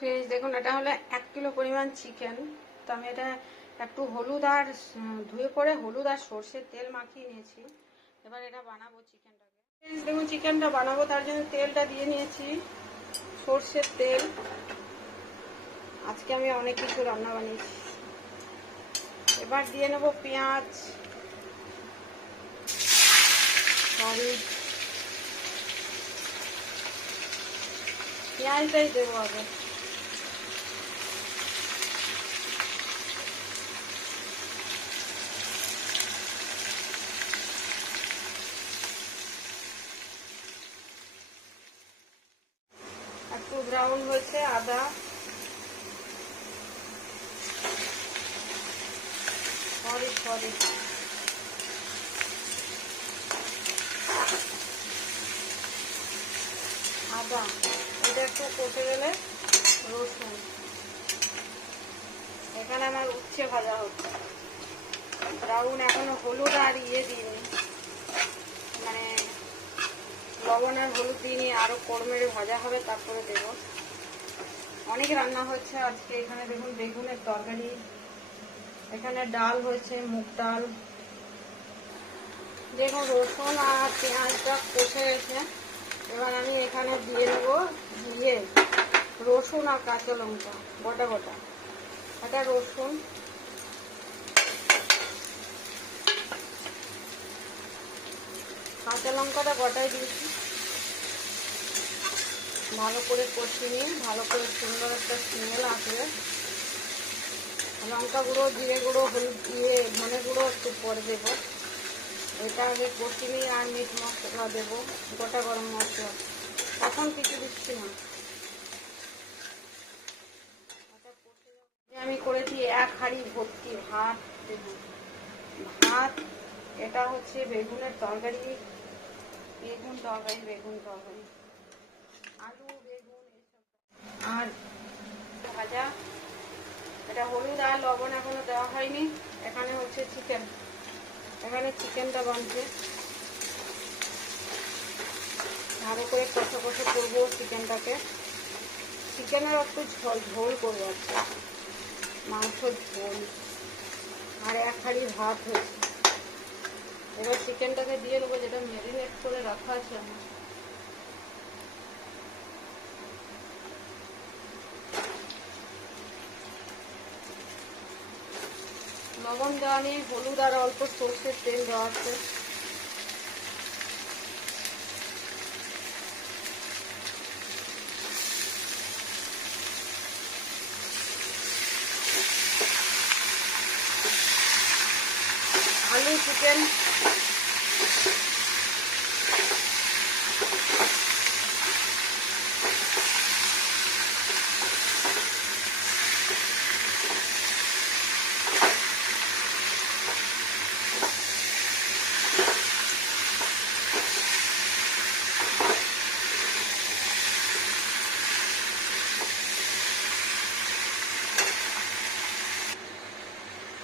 Friends দেখুন, এটা হলো 1 কিলো পরিমাণ চিকেন। তো আমি এটা একটু হলুদ আর ধুয়ে পরে হলুদ আর সর্ষের তেল মাখিয়ে নিয়েছি। এবার এটা বানাবো চিকেনটাকে। ফ্রেন্ডস দেখুন, চিকেনটা বানাবো তার জন্য তেলটা দিয়ে নিয়েছি, সর্ষের তেল। আজকে আমি অনেক কিছু রান্না বানিয়েছি। এবার দিয়ে নেব পেঁয়াজ, পেঁয়াজটাই দেবো আগে। একটু ব্রাউন হয়েছে আদা, সরি আদা, এটা একটু কষে গেলে রসুন। এখানে আমার উচ্ছে ভাজা হচ্ছে ব্রাউন, এখনো হলুদ আর দিইনি, মানে লবণ আর হলুদ দিইনি, আরো মেরে ভাজা হবে তারপরে দেব। অনেক রান্না হচ্ছে আজকে। এখানে দেখুন বেগুনের তরকারি, এখানে ডাল হয়েছে, মুগ ডাল। দেখুন রসুন আর পেঁয়াজটা কষে গেছে। এবার আমি এখানে দিয়ে নেবো রসুন আর কাঁচা লঙ্কা গোটা গোটা। এটা রসুন, কাঁচা লঙ্কাটা গোটাই দিয়েছি। ভালো করে কষিয়ে নিয়ে ভালো করে সুন্দর একটা স্মেল আসবে। লঙ্কা গুঁড়ো, জিরে গুঁড়ো, হলুদ দিয়ে ধনে গুঁড়ো একটু পরে দেবো। এটা আগে কষিয়ে নিয়ে আর মিট মশলা দেবো, গোটা গরম মশলা। এখন কিছু দিচ্ছি না। আমি করেছি 1 হাঁড়ি ভর্তি ভাত। ভাত, এটা হচ্ছে বেগুনের তরকারি, বেগুন তরকারি, আলু বেগুন এসব আর ভাজা। এটা হলুদ আর লবণ এখনো দেওয়া হয়নি। এখানে হচ্ছে চিকেন, এখানে চিকেনটা বানছে। ভালো করে কষা কষা করবো চিকেনটাকে। চিকেনের একটু ঝোল করবো আজকে, মাংসর ঝোল। আর 1 হাঁড়ি ভাত হয়েছে। এবার চিকেনটাকে দিয়ে দেবো, যেটা ম্যারিনেট করে রাখা আছে আমার। লবণ দেওয়া নেই, হলুদ আর অল্প সর্ষের তেল দেওয়া আছে। আলু চিকেন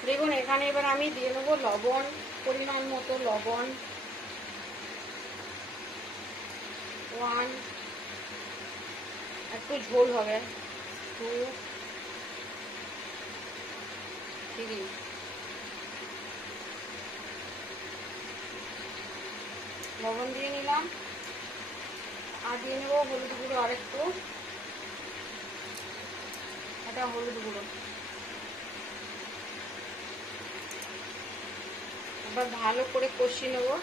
দেখুন, এখানে এবার আমি দিয়ে নেবো লবণ, পরিমাণ মতো লবণ। 1, একটু ঝোল হবে। 2, 3, লবণ দিয়ে নিলাম। আর দিয়ে নেবো হলুদ গুঁড়ো আরেকটু, এটা হলুদ গুঁড়ো। এবার ভালো করে কষিয়ে নেবো।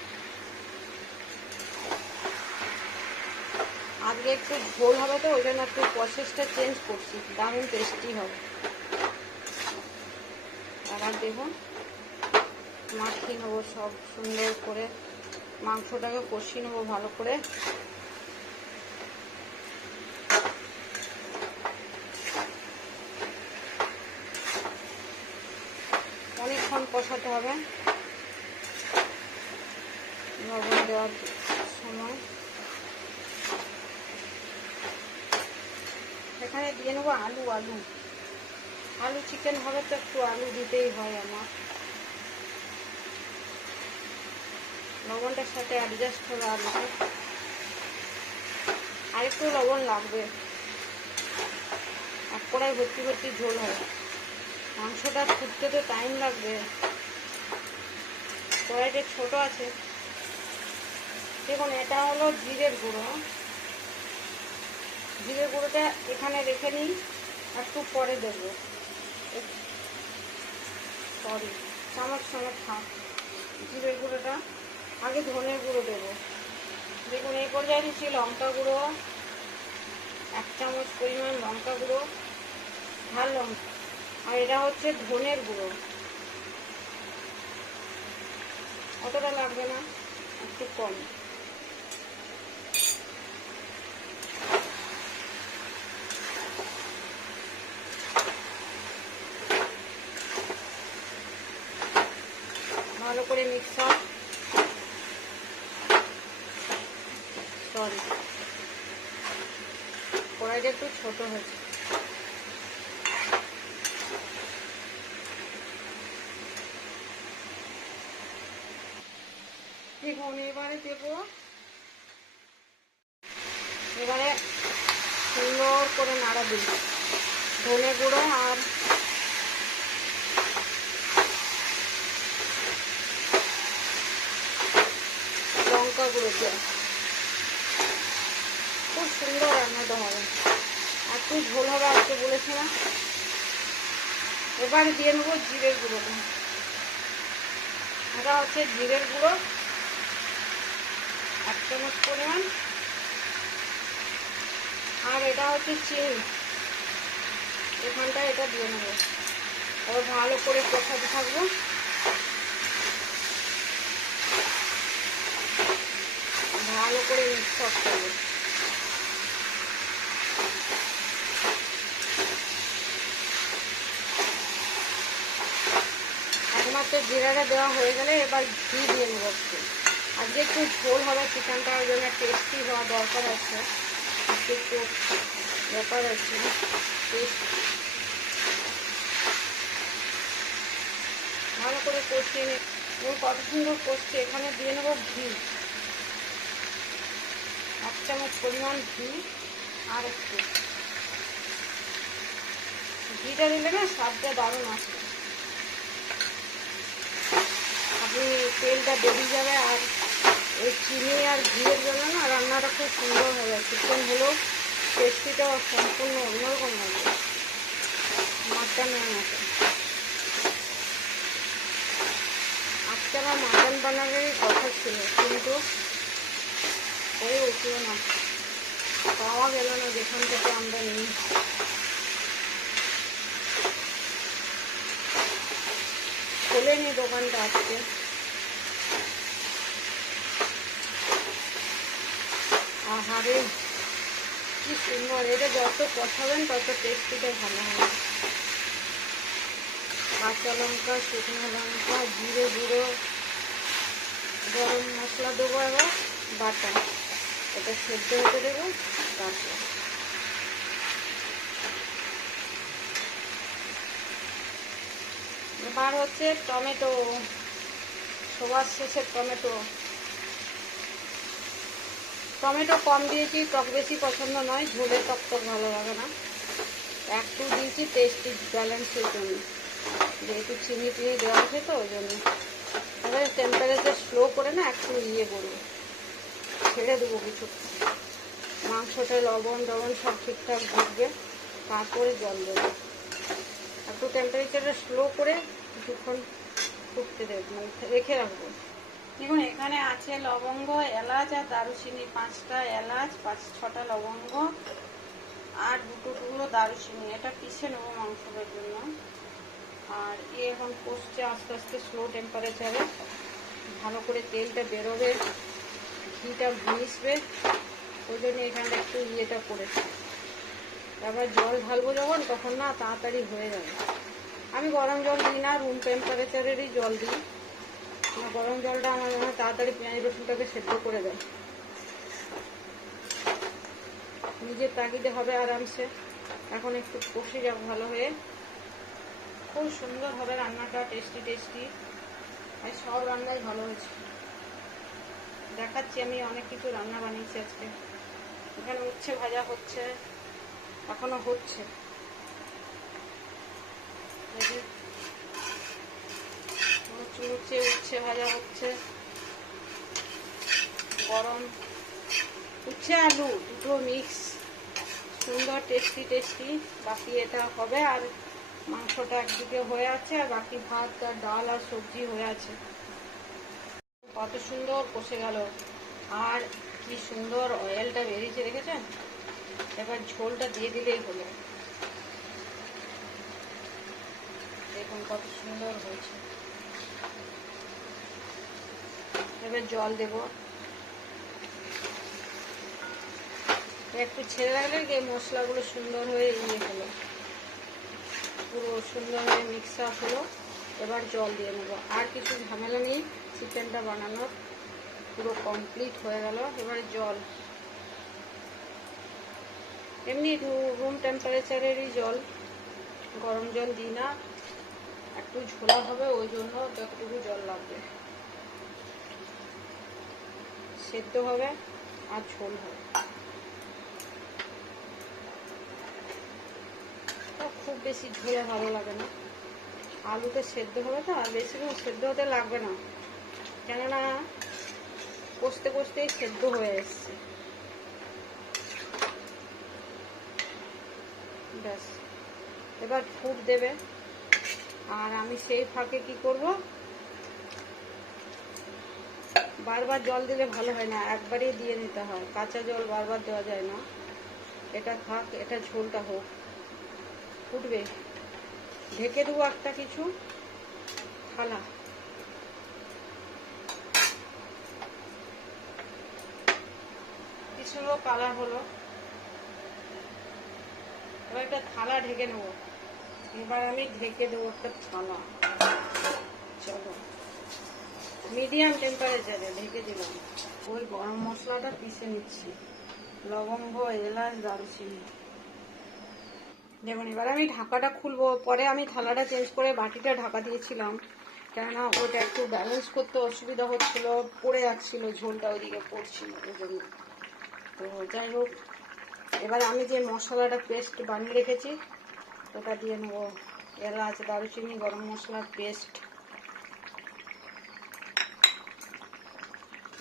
আজকে একটু ঝোল হবে তো, ওই জন্য একটু প্রসেসটা চেঞ্জ করছি, দারুণ টেস্টি হবে। এবার দেখুন মাখিয়ে নেবো সব সুন্দর করে, মাংসটাকে কষিয়ে নেবো ভালো করে। অনেকক্ষণ কষাতে হবে লবণ দেওয়ার সময়। এখানে দিয়ে নেবো আলু চিকেন হবে তো একটু আলু দিতেই হয় আমার। লবণটার সাথে অ্যাডজাস্ট হবে আলুটা, আর একটু লবণ লাগবে। কড়াই ভর্তি ভর্তি ঝোল হবে। মাংসটা ফুটতে তো টাইম লাগবে, কড়াইটা ছোট আছে। দেখুন এটা হলো জিরের গুঁড়ো, জিরের গুঁড়োটা এখানে রেখে নিই, একটু পরে দেবো। সরি, চামচ চামচ থাক। জিরের গুঁড়োটা আগে ধনের গুঁড়ো দেবো। দেখুন এই পর্যায়ে দিচ্ছি লঙ্কা গুঁড়ো, 1 চামচ পরিমাণ লঙ্কা গুঁড়ো, ঝাল লঙ্কা। আর এটা হচ্ছে ধনের গুঁড়ো, অতটা লাগবে না, একটু কম। ভালো করে মিক্স আপ। সরি, কড়াইটা একটু ছোট হয়েছে। দেখুন এবারে দেবো, এবারে সুন্দর করে নাড়া দিই ধনে গুঁড়ো আর লঙ্কা গুঁড়ো দিয়ে। খুব সুন্দর রান্নাটা হবে, একটু ঝোল হবে আজকে বলেছি না। এবারে দিয়ে নেবো জিরের গুঁড়োটা। এটা হচ্ছে জিরের গুঁড়ো, 1 চামচ পরিমাণ। আর এটা হচ্ছে চিনি, এখানটায় এটা দিয়ে নেবো। এবার ভালো করে কষাতে থাকবো। ভালো করে মিক্স আপ করবো। একমাত্র জিরাটা দেওয়া হয়ে গেলে এবার ঘি দিয়ে নেবো একটু। আজকে একটু ঝোল হবে, চিকেনটার জন্য টেস্টি হওয়া দরকার আছে, একটু ব্যাপার আছে টেস্ট। ভালো করে কষিয়ে নিয়ে কত সুন্দর কষছে। এখানে দিয়ে নেবো ঘি, 1 চামচ পরিমাণ ঘি। আর একটু ঘিটা দিলে না স্বাদটা দারুণ আসে। আপনি তেলটা বেরিয়ে যাবে, আর ওই চিনি আর ঘিয়ের জন্য না রান্নাটা খুব সুন্দর হবে। চিকেন হলেও টেস্টিটা সম্পূর্ণ অন্যরকম হবে, মাটনের মতো। আজকে আমার মাটন বানানোরই কথা ছিল, কিন্তু হয়ে উঠল না, পাওয়া গেল না যেখান থেকে আমরা নিই। খোলেনি দোকানটা আজকে। আহারে কি সুন্দর! এটা যত কষাবেন তত টেস্টিটা ভালো হবে। কাঁচা লঙ্কা, শুকনো লঙ্কা, জিরে গুঁড়ো, গরম মশলা দেবো, এবার বাটা। এটা সেদ্ধ হতে দেবো। তারপর এবার হচ্ছে টমেটো, সবার শেষে টমেটো। টমেটো কম দিয়েছি, টক বেশি পছন্দ নয়, ঝোলে টক টক ভালো লাগে না। একটু দিয়েছি টেস্টি ব্যালেন্সের জন্য, যেহেতু চিনি টিনি দেওয়া আছে তো ওই জন্য। এবারে টেম্পারেচার স্লো করে না একটু ইয়ে করবো, ছেড়ে দেবো কিছু। মাংসটা লবণ টবণ সব ঠিকঠাক ঢুকবে, তারপরে জল দেবো। একটু টেম্পারেচারটা স্লো করে কিছুক্ষণ ফুটতে দেবো, মানে রেখে রাখবো। দেখুন এখানে আছে লবঙ্গ, এলাচ আর দারুচিনি। 5টা এলাচ, 5-6টা লবঙ্গ আর 2 টুকরো দারুচিনি। এটা পিষে নেবো মাংসটার জন্য। আর এখন কষছে আস্তে আস্তে স্লো টেম্পারেচারে। ভালো করে তেলটা বেরোবে, ঘিটা মিশবে, ওই জন্য এখানে একটু ইয়েটা করেছি। তারপর জল ঢালবো যখন, তখন না তাড়াতাড়ি হয়ে যাবে। আমি গরম জল দিই না, রুম টেম্পারেচারেরই জল দিই। গরম জলটা আমার মনে হয় তাড়াতাড়ি পেঁয়াজ রসুনটাকে সেদ্ধ করে দেয়। নিজের তাগিদে হবে আরামসে। এখন একটু কষে যাবো ভালো হয়ে, খুব সুন্দর হবে রান্নাটা, টেস্টি টেস্টি। আর সব রান্নাই ভালো হয়েছে। দেখাচ্ছি আমি অনেক কিছু রান্না বানিয়েছি আজকে। এখানে উচ্ছে ভাজা হচ্ছে, এখনো হচ্ছে। মুচমুচে উচ্ছে ভাজা হচ্ছে, গরম উচ্ছে আলু দুটো মিক্স, সুন্দর টেস্টি টেস্টি। বাকি এটা হবে, আর মাংসটা একদিকে হয়ে আছে, আর বাকি ভাত আর ডাল আর সবজি হয়ে আছে। কত সুন্দর কষে গেল, আর কি সুন্দর অয়েলটা বেরিয়েছে দেখেছেন। এবার ঝোলটা দিয়ে দিলেই হলো। দেখুন কত সুন্দর হয়েছে। এবার জল দেব, একটু ছেড়ে রাখলে গিয়ে মশলাগুলো সুন্দর হয়ে হলো, পুরো সুন্দর হয়ে মিক্স আপ হলো। এবার জল দিয়ে নেব, আর কিছু ঝামেলা নেই, চিকেনটা বানানোর পুরো কমপ্লিট হয়ে গেল। এবারে জল এমনি রুম টেম্পারেচারেরই জল, গরম জল দিই না, একটু ঝোলা হবে ওই জন্য যতটুকু জল লাগবে। সেদ্ধ হবে আর ঝোল হবে, খুব বেশি ঝোলে ভালো লাগে না। আলুতে সেদ্ধ হবে তো, আর বেশিক্ষণ সেদ্ধ হতে লাগবে না, কেননা কষতে কষতেই সেদ্ধ হয়ে এসছে। ব্যাস, এবার ফুট দেবে, আর আমি সেই ফাঁকে কি করব, বারবার জল দিলে ভালো হয় না, একবারই দিয়ে নিতে হয়, কাঁচা জল বারবার দেওয়া যায় না। এটা থাক, এটা ঝোলটা হোক, ফুটবে, ঢেকে দেবো একটা কিছু থালা। কি সুন্দর কালার হলো। এবার একটা থালা ঢেকে নেবো, এবার আমি ঢেকে দেবো একটা থালা। চলো, মিডিয়াম টেম্পারেচারে ঢেকে দিলাম। ওই গরম মশলাটা পিষে নিচ্ছি, লবঙ্গ, এলাচ, দারুচিনি। দেখুন এবার আমি ঢাকাটা খুলবো, পরে আমি থালাটা চেঞ্জ করে বাটিটা ঢাকা দিয়েছিলাম, কেননা ওটা একটু ব্যালেন্স করতে অসুবিধা হচ্ছিল, পড়ে যাচ্ছিল, ঝোলটা ওইদিকে পড়ছিল ওই জন্য। তো যাই হোক, এবার আমি যে মশলাটা পেস্ট বানিয়ে রেখেছি ওটা দিয়ে নেবো, এলাচ, দারুচিনি, গরম মশলার পেস্ট।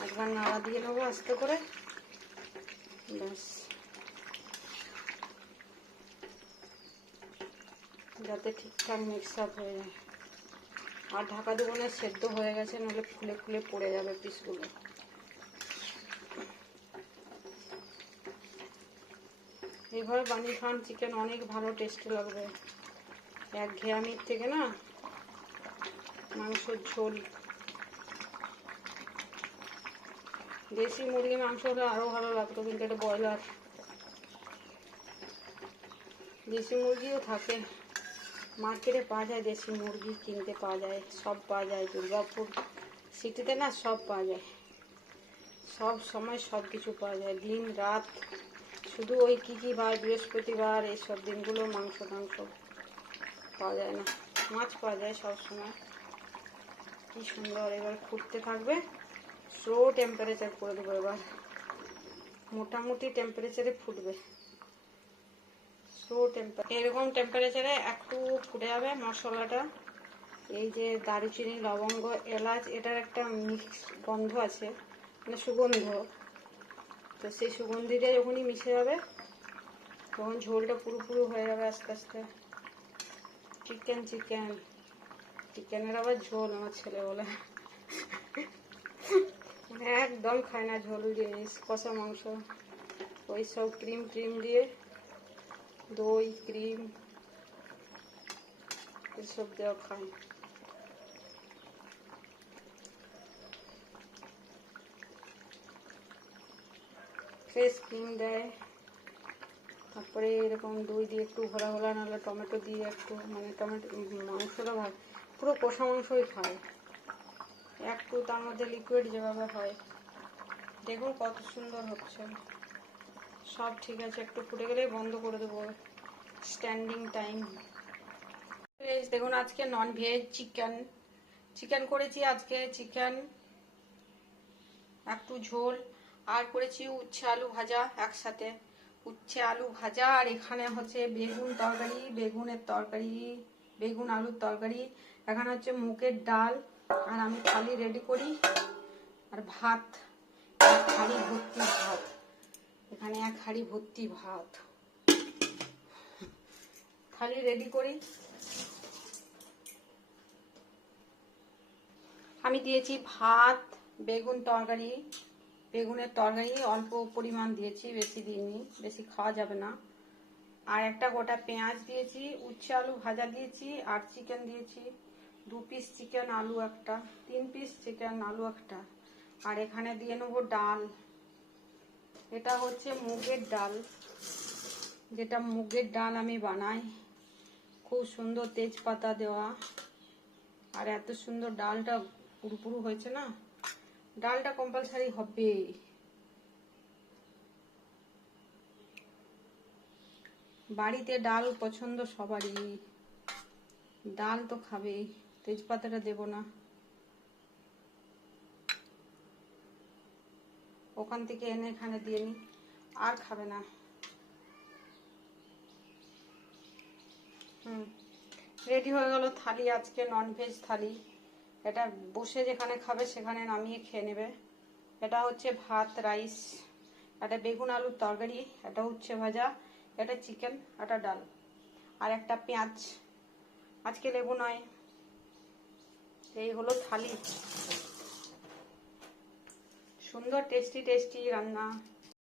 একবার নাড়া দিয়ে নেবো আস্তে করে, ব্যাস, যাতে ঠিকঠাক মিক্স আপ হয়ে যায়। আর ঢাকা দেবো না, সেদ্ধ হয়ে গেছে, নাহলে ফুলে ফুলে পড়ে যাবে পিসগুলো। এইভাবে বানিয়ে খান, চিকেন অনেক ভালো টেস্টি লাগবে, একঘেয়ামির থেকে না মাংসর ঝোল। দেশি মুরগি মাংস হলে আরও ভালো লাগতো, কিন্তু এটা ব্রয়লার। দেশি মুরগিও থাকে, মার্কেটে পাওয়া যায়, দেশি মুরগি কিনতে পাওয়া যায়, সব পাওয়া যায়, দুর্গাপুর সিটিতে না সব পাওয়া যায়, সব সময় সব কিছু পাওয়া যায়, দিন রাত। শুধু ওই কী বার, বৃহস্পতিবার, এইসব দিনগুলো মাংস টাংস পাওয়া যায় না, মাছ পাওয়া যায় সব সময়। কি সুন্দর, এবার ফুটতে থাকবে, স্লো টেম্পারেচার করে দেবো। এবার মোটামুটি টেম্পারেচারে ফুটবে, স্লো টেম্পারেচার, এরকম টেম্পারেচারে একটু ফুটে যাবে মশলাটা। এই যে দারুচিনি, লবঙ্গ, এলাচ, এটার একটা মিক্স গন্ধ আছে, মানে সুগন্ধ, তো সেই সুগন্ধিটা যখনই মিশে যাবে তখন ঝোলটা পুরো হয়ে যাবে আস্তে আস্তে। চিকেন চিকেন চিকেনের আবার ঝোল, আমার ছেলে বলে, একদম খায় না ঝোল জিনিস, কষা মাংস, ওই সব ক্রিম ট্রিম দিয়ে, দই ক্রিম এসব দেওয়া খায়। ফ্রেশ ক্রিম দেয়, তারপরে এরকম দই দিয়ে একটু ঘোলা ঘোলা, নাহলে টমেটো দিয়ে একটু, মানে টমেটো মাংসটা পুরো কষা মাংসই খায়, একটু তার মধ্যে লিকুইড যেভাবে হয়। দেখুন কত সুন্দর হচ্ছে, সব ঠিক আছে, একটু ফুটে গেলেই বন্ধ করে দেবো, স্ট্যান্ডিং টাইম। দেখুন আজকে নন ভেজ চিকেন করেছি, আজকে চিকেন, একটু ঝোল, আর করেছি উচ্ছে আলু ভাজা একসাথে, উচ্ছে আলু ভাজা, আর এখানে হচ্ছে বেগুন তরকারি, বেগুনের তরকারি, বেগুন আলুর তরকারি। এখানে হচ্ছে মুগের ডাল, আর আমি থালি রেডি করি, আর ভাত, এক হাঁড়ি ভর্তি ভাত, এখানে এক হাঁড়ি ভর্তি ভাত, থালি রেডি করি। আমি দিয়েছি ভাত, বেগুন তরকারি, বেগুনের তরকারি অল্প পরিমাণ দিয়েছি, বেশি দিইনি, বেশি খাওয়া যাবে না। আর একটা গোটা পেঁয়াজ দিয়েছি, উচ্ছে আলু ভাজা দিয়েছি, আর চিকেন দিয়েছি 2 পিস চিকেন, আলু একটা, 3 পিস চিকেন, আলু একটা। আর এখানে দিয়ে নেবো ডাল, এটা হচ্ছে মুগের ডাল, যেটা মুগের ডাল আমি বানাই, খুব সুন্দর তেজপাতা দেওয়া, আর এত সুন্দর ডালটা পুরু হয়েছে না, ডালটা কম্পালসারি হবে। বাড়িতে ডাল পছন্দ সবারই, ডাল তো খাবে, তেজপাতাটা দেব না, ওখান থেকে এনে এখানে দিয়ে নি, আর খাবে না। রেডি হয়ে গেল থালি, আজকে ননভেজ থালি। এটা বসে যেখানে খাবে সেখানে নামিয়ে খেয়ে নেবে। এটা হচ্ছে ভাত, রাইস, এটা বেগুন আলুর তরকারি, এটা উচ্ছে ভাজা, এটা চিকেন, এটা ডাল, আর একটা পেঁয়াজ, আজকে লেবু নয়। এই হলো থালি, সুন্দর টেস্টি টেস্টি রান্না।